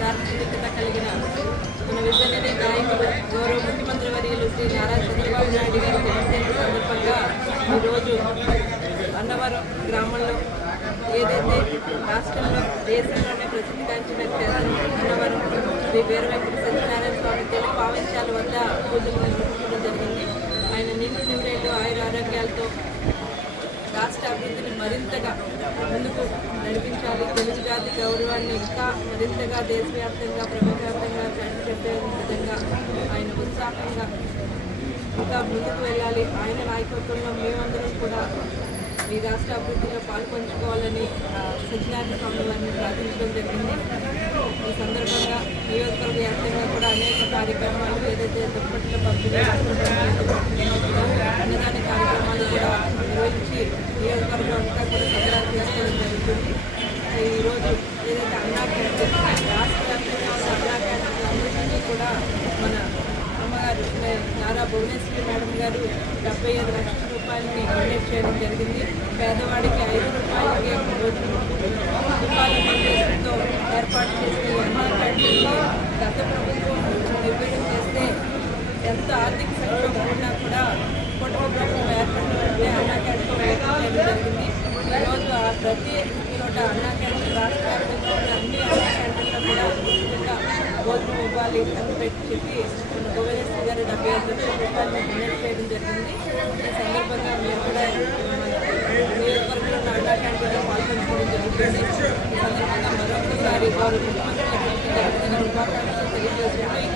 దార్శనికత కలిగిన మన విజనరీ నాయకులు గౌరవ ముఖ్యమంత్రి వర్యులు శ్రీ నారా చంద్రబాబు నాయుడు గారి జయంతి సందర్భంగా ఈరోజు అన్నవరం గ్రామంలో ఏదైతే రాష్ట్రంలో దేశంలోనే ప్రసిద్ధిగాంచిన క్షేత్రం అన్నవరం శ్రీ వీర వెంకట సత్యనారాయణ స్వామి తెలుగు పావించాల వద్ద పూజలు నిర్వహించడం జరిగింది. ఆయన నిండు నూరేళ్లు ఆయుర ఆరోగ్యాలతో రాష్ట్ర అభివృద్ధిని మరింతగా ముందుకు నడిపించాలి, తెలుగు జాతి గౌరవాన్ని ఇంకా మరింతగా దేశవ్యాప్తంగా ప్రపంచవ్యాప్తంగా చాటి చెప్పే విధంగా ఆయన ఉత్సాహంగా ఇంకా ముందుకు వెళ్ళాలి. ఆయన నాయకత్వంలో మేమందరం కూడా ఈ రాష్ట్ర అభివృద్ధిలో పాల్పంచుకోవాలని సత్యనారాయణ స్వామి వారిని ప్రార్థించడం జరిగింది. ఈ సందర్భంగా నియోజకవర్గ వ్యాప్తంగా కూడా అనేక కార్యక్రమాలు ఏదైతే దుప్పట్ల పంపిణీ అన్నదాన కార్యక్రమాలు కూడా నిర్వహించి నియోజకవర్గం అంతా కూడా సంబరాలు చేసుకోవడం జరుగుతుంది. ఈరోజు ఏదైతే అన్నా క్యాంటీన్ రాష్ట్ర వ్యాప్తంగా ఉన్న అన్నా క్యాంటీన్ అన్నింటినీ కూడా మన అమ్మగారు నారా భువనేశ్వరి మేడం గారు 75 లక్షల రూపాయలని డొనేట్ చేయడం జరిగింది. పేదవాడికి 5 రూపాయలకి రూపాయలతో ఏర్పాటు చేసిన అన్నా క్యాంటీన్ని గత ప్రభుత్వం నిర్వహణ చేస్తే ఎంత ఆర్థిక సంక్షోభం ఉన్నా కూడా కుటుంబ ప్రభుత్వం ఏర్పడినట్టే అన్నా క్యాంటీన్ చేయడం జరిగింది. ఈరోజు ప్రతి చోట అన్నా క్యాంటీన్ రాష్ట్ర వ్యాప్తంగా ఉన్న అన్ని అన్నా క్యాంటీన్లో కూడా ఉచితంగా భోజనం ఇవ్వాలి అని చెప్పి మన భువనేశ్వరి గారు 75 లక్షల రూపాయలు డొనేట్ చేయడం జరిగింది. ఈ సందర్భంగా మేము కూడా నియోజకవర్గంలో అన్నా క్యాంటీన్లో పాల్పంచుకోవడం జరుగుతుంది. ఈ సందర్భంగా మరొకసారి వారు ముఖ్యమంత్రి శుభాకాంక్షలు తెలియజేస్తున్నాం.